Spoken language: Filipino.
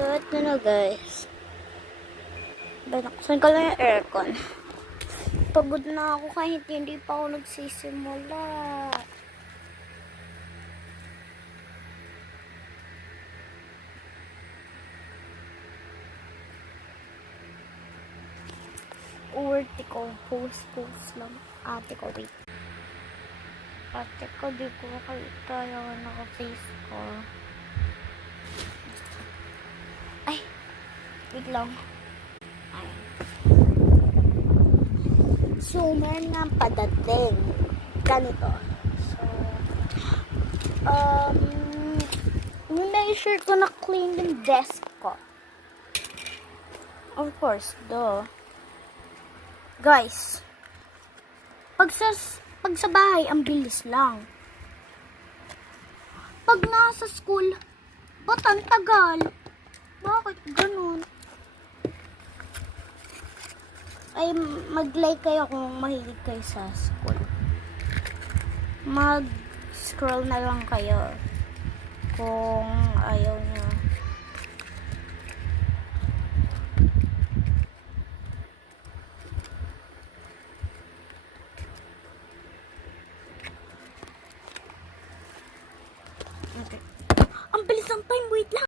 So, ito na guys. Binuksan ko lang yung aircon. Pagod na ako kahit hindi pa ako nagsisimula. Uwerte ko. Post lang. Ate ko, wait. Ate ko, di ko makita yung naka-face ko. Ay! Wait lang. Ay. So, meron nga padating. Ganito. So, na-sure ko na clean yung desk ko. Of course, duh. Guys, pag sa bahay, ang bilis lang. Pag nasa school, ba't ang tagal? Bakit ganun? Ay, mag-like kayo kung mahilig kayo sa school. Mag-scroll na lang kayo kung ayaw nyo.